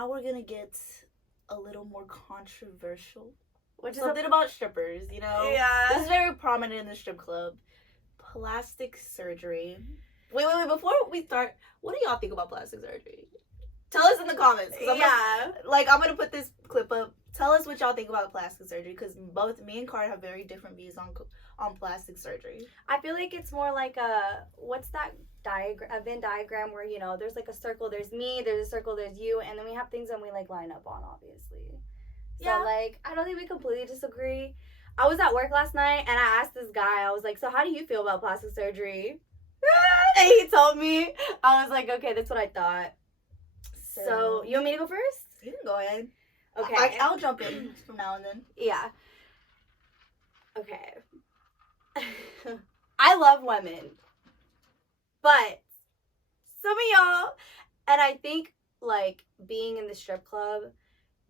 now we're gonna get a little more controversial. Which is something about strippers, you know? Yeah. This is very prominent in the strip club. Plastic surgery. Wait, before we start, what do y'all think about plastic surgery? Tell us in the comments. I'm gonna put this clip up. Tell us what y'all think about plastic surgery, because both me and Cara have very different views on plastic surgery. I feel like it's more like what's that diagram, a Venn diagram where, you know, there's like a circle, there's me, there's a circle, there's you, and then we have things that we like line up on, obviously. So like, I don't think we completely disagree. I was at work last night and I asked this guy, I was like, so how do you feel about plastic surgery? And he told me. I was like, okay, that's what I thought. So you want me to go first? You can go ahead. Okay. I'll jump in from now and then. Yeah. Okay. I love women. But some of y'all, and I think like being in the strip club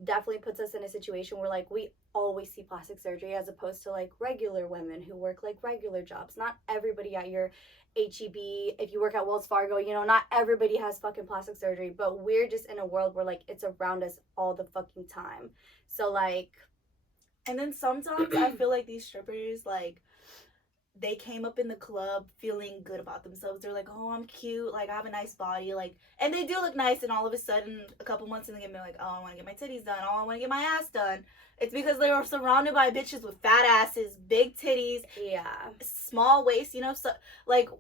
definitely puts us in a situation where like we always see plastic surgery as opposed to like regular women who work like regular jobs. Not everybody at your HEB, if you work at Wells Fargo, you know, not everybody has fucking plastic surgery, but we're just in a world where like it's around us all the fucking time. So like, and then sometimes I feel like these strippers, like, they came up in the club feeling good about themselves. They're like, oh, I'm cute, like I have a nice body, like, and they do look nice, and all of a sudden a couple months in, they get me like, oh, I want to get my titties done, oh, I want to get my ass done. It's because they were surrounded by bitches with fat asses, big titties, small waist, you know. So like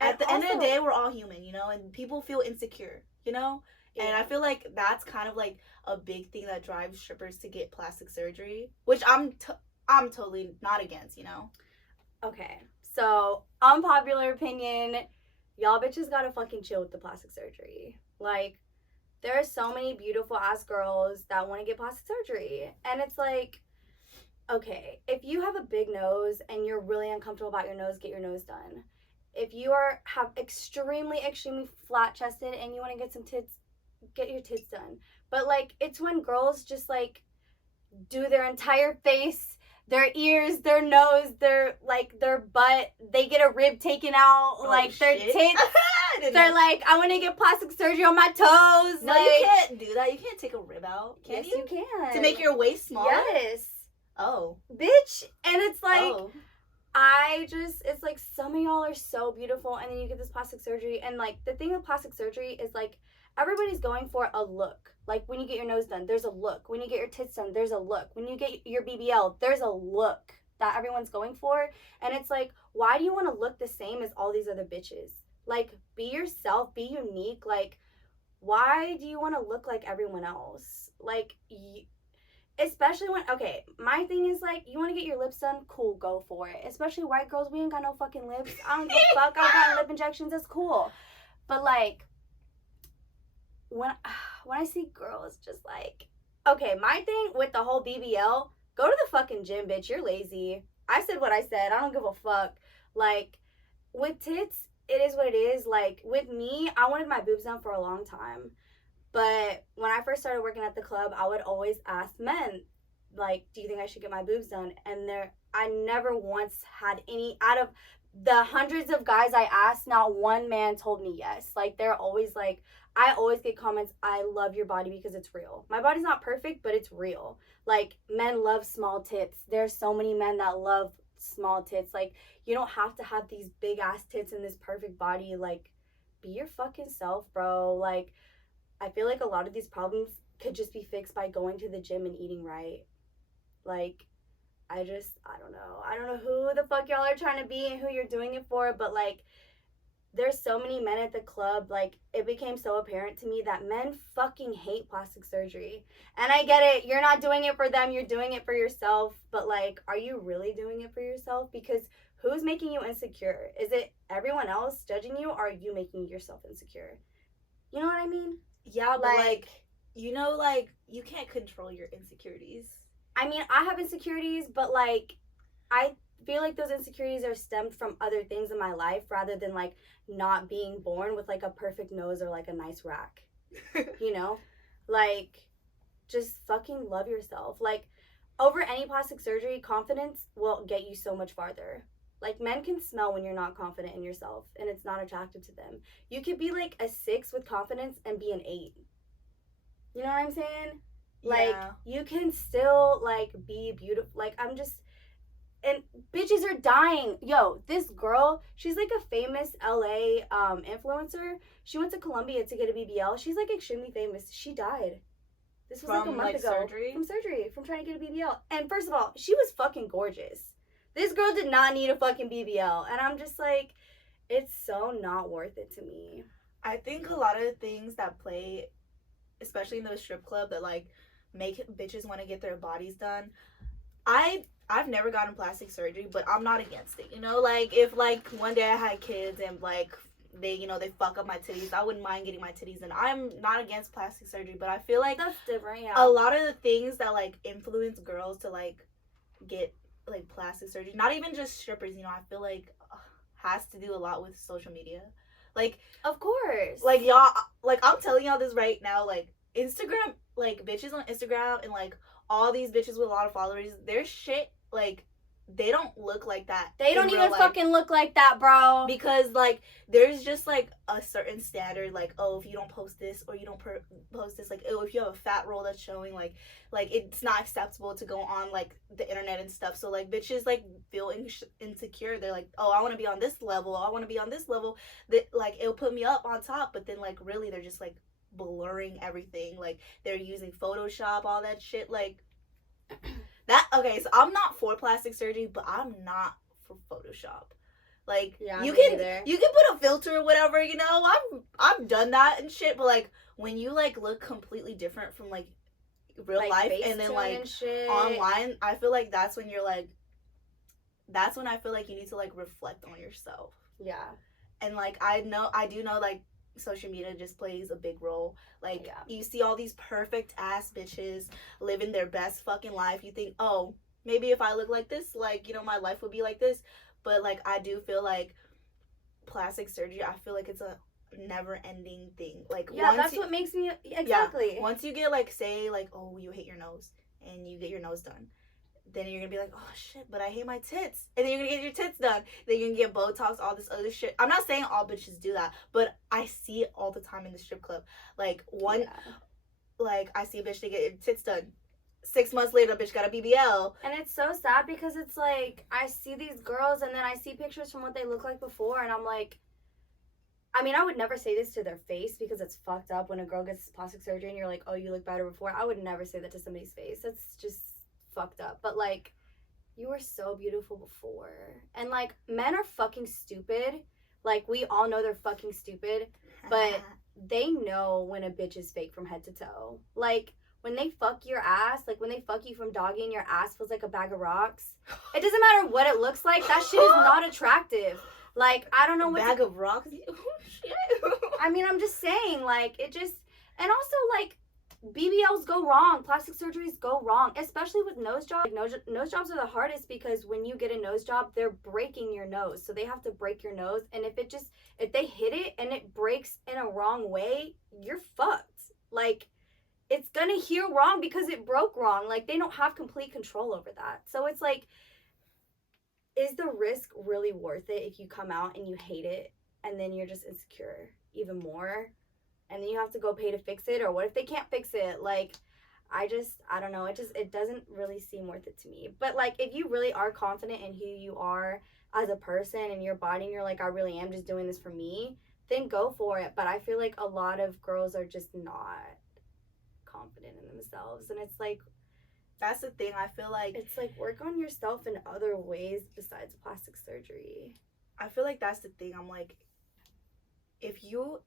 at the end of the day, we're all human, you know, and people feel insecure, you know. And I feel like that's kind of like a big thing that drives strippers to get plastic surgery, which I'm totally not against, you know. Okay, so unpopular opinion, y'all bitches gotta fucking chill with the plastic surgery. Like, there are so many beautiful ass girls that want to get plastic surgery, and it's like, okay, if you have a big nose and you're really uncomfortable about your nose, get your nose done. If you have extremely flat chested and you want to get some tits, get your tits done. But like, it's when girls just like do their entire face, their ears, their nose, their butt, they get a rib taken out, their tits. They're like, I want to get plastic surgery on my toes. No, you can't do that. You can't take a rib out. Yes, you can. To make your waist smaller? Yes. Oh. Bitch. And it's like, it's like some of y'all are so beautiful, and then you get this plastic surgery, and like the thing with plastic surgery is like everybody's going for a look. Like when you get your nose done, there's a look. When you get your tits done, there's a look. When you get your BBL, there's a look that everyone's going for. And it's like, why do you want to look the same as all these other bitches? Like, be yourself, be unique. Like, why do you want to look like everyone else? Like, especially when, okay, my thing is like, you want to get your lips done? Cool, go for it. Especially white girls, we ain't got no fucking lips. I don't give a fuck. I've gotten lip injections, that's cool. But like, when I see girls just like, okay, my thing with the whole BBL, go to the fucking gym, bitch. You're lazy. I said what I said. I don't give a fuck. Like, with tits, it is what it is. Like, with me, I wanted my boobs done for a long time. But when I first started working at the club, I would always ask men, like, do you think I should get my boobs done? And I never once had any, out of the hundreds of guys I asked, not one man told me yes. Like, they're always like, I always get comments, I love your body because it's real. My body's not perfect, but it's real. Like, men love small tits. There's so many men that love small tits. Like, you don't have to have these big ass tits and this perfect body. Like, be your fucking self, bro. Like, I feel like a lot of these problems could just be fixed by going to the gym and eating right. Like, I don't know. I don't know who the fuck y'all are trying to be and who you're doing it for, but like, there's so many men at the club, like, it became so apparent to me that men fucking hate plastic surgery. And I get it, you're not doing it for them, you're doing it for yourself, but like, are you really doing it for yourself? Because who's making you insecure? Is it everyone else judging you, or are you making yourself insecure? You know what I mean? Yeah, but like, you know, like, you can't control your insecurities. I mean, I have insecurities, but like, I feel like those insecurities are stemmed from other things in my life rather than like not being born with like a perfect nose or like a nice rack. You know? Like, just fucking love yourself. Like, over any plastic surgery, confidence will get you so much farther. Like, men can smell when you're not confident in yourself and it's not attractive to them. You could be like a 6 with confidence and be an 8. You know what I'm saying? Like, Yeah. you can still, like, be beautiful. Like, I'm just, and bitches are dying. Yo, this girl, she's like a famous LA influencer. She went to Colombia to get a BBL. She's like extremely famous. She died. This was like a From month like ago. surgery? From surgery, from trying to get a BBL. And first of all, she was fucking gorgeous. This girl did not need a fucking BBL. And I'm just like, it's so not worth it to me. I think a lot of things that play, especially in the strip club, that like make bitches want to get their bodies done. I've never gotten plastic surgery, but I'm not against it. You know, like if like one day I had kids and like they fuck up my titties, I wouldn't mind getting my titties done. I'm not against plastic surgery, but I feel like That's different, yeah. a lot of the things that like influence girls to like get like plastic surgery, not even just strippers, you know, I feel like has to do a lot with social media. Like, of course. like y'all, like I'm telling y'all this right now, like Instagram, like bitches on Instagram and like all these bitches with a lot of followers, their shit, like they don't look like that. They don't even fucking look like that, bro. Because like there's just like a certain standard, like, oh, if you don't post this or you don't post this, like, oh, if you have a fat roll that's showing, like it's not acceptable to go on like the internet and stuff. So like bitches like feel insecure. They're like, oh, I want to be on this level, I want to be on this level, that like it'll put me up on top. But then like really they're just like blurring everything, like they're using Photoshop, all that shit, like that. Okay, so I'm not for plastic surgery, but I'm not for Photoshop. Like, yeah, you can put a filter or whatever, you know. I've done that and shit, but like when you like look completely different from like real like life and then like online, I feel like that's when you're like, that's when I feel like you need to like reflect on yourself. Yeah. And like I do know like social media just plays a big role. Like, yeah. You see all these perfect ass bitches living their best fucking life. You think, oh, maybe if I look like this, like, you know, my life would be like this. But like I do feel like plastic surgery, I feel like it's a never ending thing. Like, yeah, that's what makes me exactly. Yeah, once you get like, say like, oh, you hate your nose and you get your nose done, then you're gonna be like, oh shit, but I hate my tits. And then you're gonna get your tits done. Then you're gonna get Botox, all this other shit. I'm not saying all bitches do that, but I see it all the time in the strip club. Like like I see a bitch, they get your tits done. 6 months later, a bitch got a BBL. And it's so sad because it's like, I see these girls and then I see pictures from what they look like before, and I'm like, I mean, I would never say this to their face because it's fucked up when a girl gets plastic surgery and you're like, oh, you look better before. I would never say that to somebody's face. That's just fucked up. But like, you were so beautiful before. And like, men are fucking stupid. Like, we all know they're fucking stupid, but they know when a bitch is fake from head to toe. Like, when they fuck your ass, like when they fuck you from doggy and your ass feels like a bag of rocks, it doesn't matter what it looks like, that shit is not attractive. Like, I don't know what bag of rocks. Shit. I mean, I'm just saying, like, it just, and also like BBLs go wrong, plastic surgeries go wrong, especially with nose jobs. Like, nose jobs are the hardest because when you get a nose job, they're breaking your nose, so they have to break your nose, and if they hit it and it breaks in a wrong way, you're fucked. Like, it's gonna heal wrong because it broke wrong. Like, they don't have complete control over that. So it's like, is the risk really worth it if you come out and you hate it and then you're just insecure even more and then you have to go pay to fix it? Or what if they can't fix it? Like, I don't know, it doesn't really seem worth it to me. But like, if you really are confident in who you are as a person and your body and you're like, I really am just doing this for me, then go for it. But I feel like a lot of girls are just not confident in themselves, and it's like, that's the thing. I feel like it's like, work on yourself in other ways besides plastic surgery. I feel like that's the thing. I'm like, if you,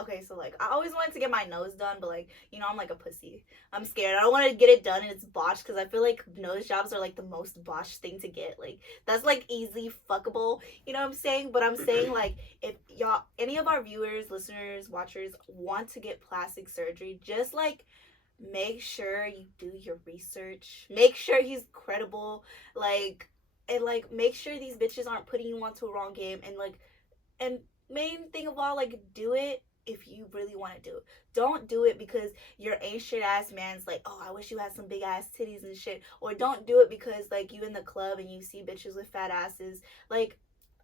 okay, so like I always wanted to get my nose done, but like, you know, I'm like a pussy. I'm scared. I don't want to get it done and it's botched, because I feel like nose jobs are like the most botched thing to get. Like, that's like easily fuckable, you know what I'm saying? But I'm saying, like, if y'all, any of our viewers, listeners, watchers want to get plastic surgery, just like make sure you do your research, make sure he's credible, like, and like make sure these bitches aren't putting you onto a wrong game, and like, and main thing of all, like, do it if you really want to do it. Don't do it because your ancient ass man's like, oh, I wish you had some big ass titties and shit. Or don't do it because like you in the club and you see bitches with fat asses. Like,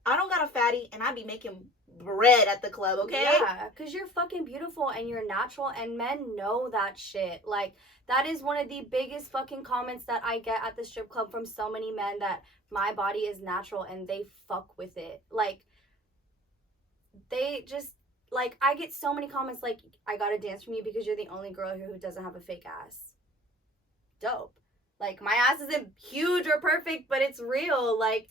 I don't got a fatty, and I be making bread at the club, okay? Yeah, because you're fucking beautiful and you're natural, and men know that shit. Like, that is one of the biggest fucking comments that I get at the strip club from so many men, that my body is natural and they fuck with it. Like, they just, like, I get so many comments like, I gotta dance from you because you're the only girl here who doesn't have a fake ass. Dope. Like, my ass isn't huge or perfect, but it's real. Like,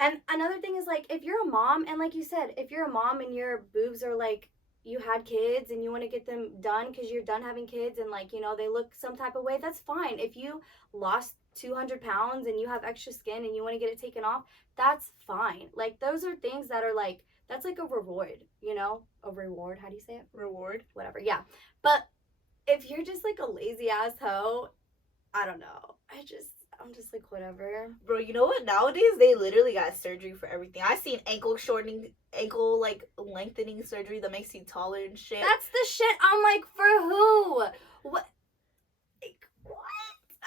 and another thing is, like, if you're a mom, and like you said, if you're a mom and your boobs are like, you had kids and you want to get them done because you're done having kids and, like, you know, they look some type of way, that's fine. If you lost 200 pounds and you have extra skin and you want to get it taken off, that's fine. Like, those are things that are like, that's like a reward, you know? A reward, how do you say it? Reward. Whatever, yeah. But if you're just like a lazy ass hoe, I don't know. I'm just like, whatever. Bro, you know what? Nowadays, they literally got surgery for everything. I seen ankle like, lengthening surgery that makes you taller and shit. That's the shit. I'm like, for who? What? Like, what?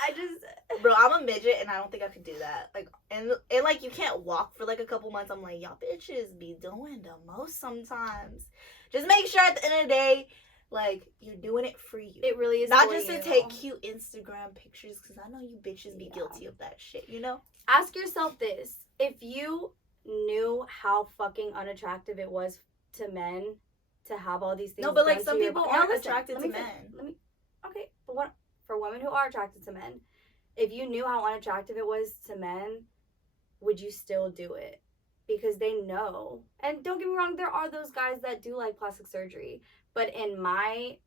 I just... Bro, I'm a midget, and I don't think I could do that. Like, and like, you can't walk for, like, a couple months. I'm like, y'all bitches be doing the most sometimes. Just make sure at the end of the day, like, you're doing it for you. It really is. Not for just you. to take cute Instagram pictures, because I know you bitches be guilty of that shit, you know? Ask yourself this. If you knew how fucking unattractive it was to men to have all these things. No, but, like, done some to your people body. aren't No, listen, attracted let to me fin- men. Okay, but what, for women who are attracted to men, if you knew how unattractive it was to men, would you still do it? Because they know. And don't get me wrong, there are those guys that do like plastic surgery. But in my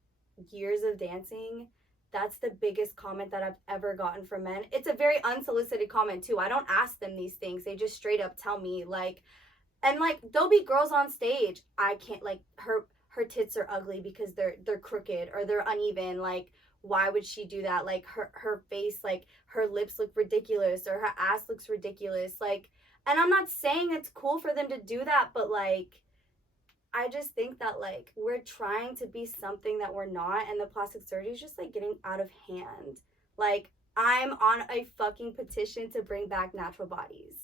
years of dancing, that's the biggest comment that I've ever gotten from men. It's a very unsolicited comment too. I don't ask them these things. They just straight up tell me, like, and like, there'll be girls on stage, I can't, like, her tits are ugly because they're crooked or they're uneven. Like, why would she do that? Like, her face, like, her lips look ridiculous or her ass looks ridiculous. Like, and I'm not saying it's cool for them to do that, but, like, I just think that, like, we're trying to be something that we're not, and the plastic surgery is just, like, getting out of hand. Like, I'm on a fucking petition to bring back natural bodies.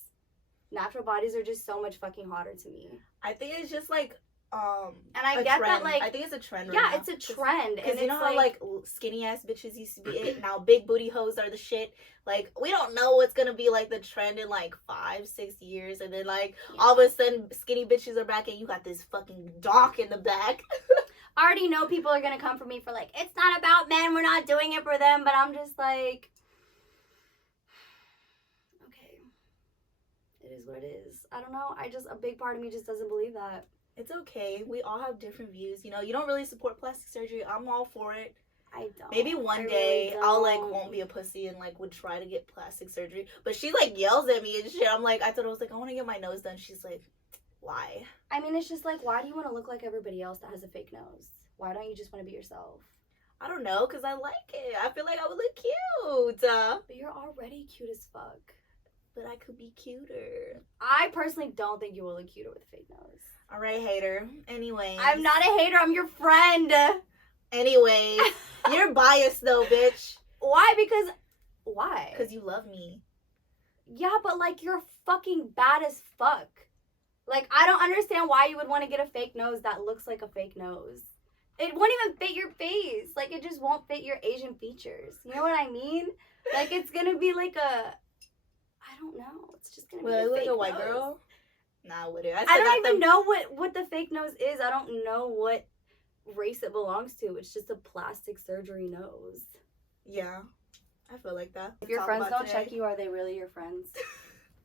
Natural bodies are just so much fucking hotter to me. I think it's just, like, and I get trend. that, like, I think it's a trend right yeah, now. it's a trend. Because you know how, like, skinny ass bitches used to be it, now big booty hoes are the shit. Like, we don't know what's gonna be, like, the trend in, like, 5-6 years, and then, like, all of a sudden skinny bitches are back and you got this fucking dock in the back. I already know people are gonna come for me for, like, it's not about men, we're not doing it for them, but I'm just like, okay, it is what it is. I don't know, a big part of me just doesn't believe that. It's okay. We all have different views. You know, you don't really support plastic surgery. I'm all for it. I don't. Maybe one day really I'll, like, won't be a pussy and, like, would try to get plastic surgery. But she, like, yells at me and shit. I'm like, I thought I was like, I want to get my nose done. She's like, why? I mean, it's just like, why do you want to look like everybody else that has a fake nose? Why don't you just want to be yourself? I don't know, because I like it. I feel like I would look cute. But you're already cute as fuck. But I could be cuter. I personally don't think you will look cuter with a fake nose. All right, hater. Anyway. I'm not a hater. I'm your friend. Anyway. You're biased, though, bitch. Why? Why? Because you love me. Yeah, but, like, you're fucking bad as fuck. Like, I don't understand why you would want to get a fake nose that looks like a fake nose. It won't even fit your face. Like, it just won't fit your Asian features. You know what I mean? Like, it's gonna be like a... I don't know. It's just gonna be a like fake a white nose. girl? Nah, would it? I don't even know what the fake nose is. I don't know what race it belongs to. It's just a plastic surgery nose. Yeah, I feel like that. If your friends don't check you, are they really your friends?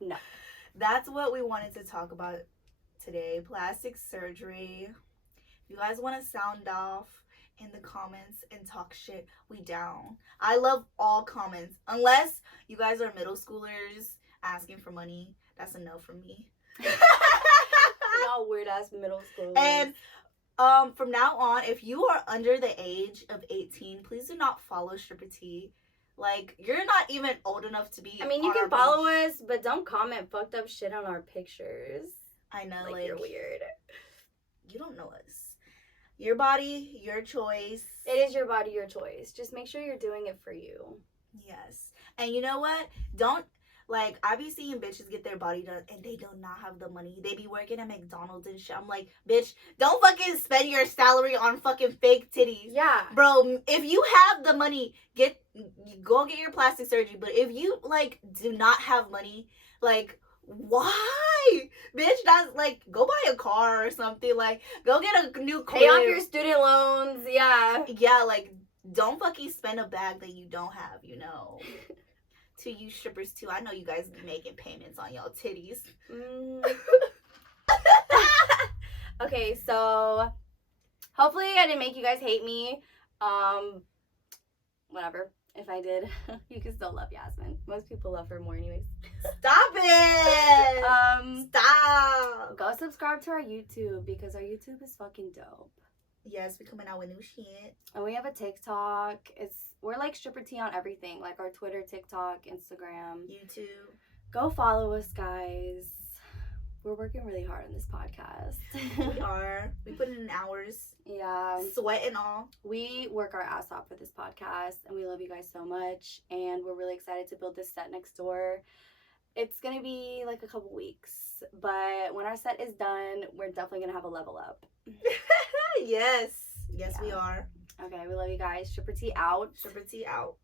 No. That's what we wanted to talk about today. Plastic surgery. If you guys want to sound off in the comments and talk shit, we down. I love all comments. Unless you guys are middle schoolers asking for money. That's a no from me. Y'all weird ass middle schoolers. And from now on, if you are under the age of 18, please do not follow Stripper T. Like, you're not even old enough to be. I mean, you can follow us, but don't comment fucked up shit on our pictures. I know, like you're weird. You don't know us. Your body, your choice. It is your body, your choice. Just make sure you're doing it for you. Yes. And you know what? Don't, Like, I be seeing bitches get their body done and they do not have the money. They be working at McDonald's and shit. I'm like, bitch, don't fucking spend your salary on fucking fake titties. Yeah. Bro, if you have the money, go get your plastic surgery. But if you, like, do not have money, like, why? Bitch, that's, like, go buy a car or something. Like, go get a new crib. Pay off your student loans. Yeah. Yeah, like, don't fucking spend a bag that you don't have, you know. To you strippers too. I know you guys be making payments on y'all titties. Okay, so hopefully I didn't make you guys hate me. Whatever. If I did, you can still love Yazmine. Most people love her more anyways. Stop it! Stop! Go subscribe to our YouTube because our YouTube is fucking dope. Yes, we're coming out with new shit. And we have a TikTok. We're like Stripper Tea on everything. Like our Twitter, TikTok, Instagram. YouTube. Go follow us, guys. We're working really hard on this podcast. We are. We put in hours. Yeah. Sweat and all. We work our ass off for this podcast. And we love you guys so much. And we're really excited to build this set next door. It's going to be like a couple weeks. But when our set is done, we're definitely going to have a level up. Yes. Yes, Yeah. we are. Okay, we love you guys. Stripper Tea out. Stripper Tea out.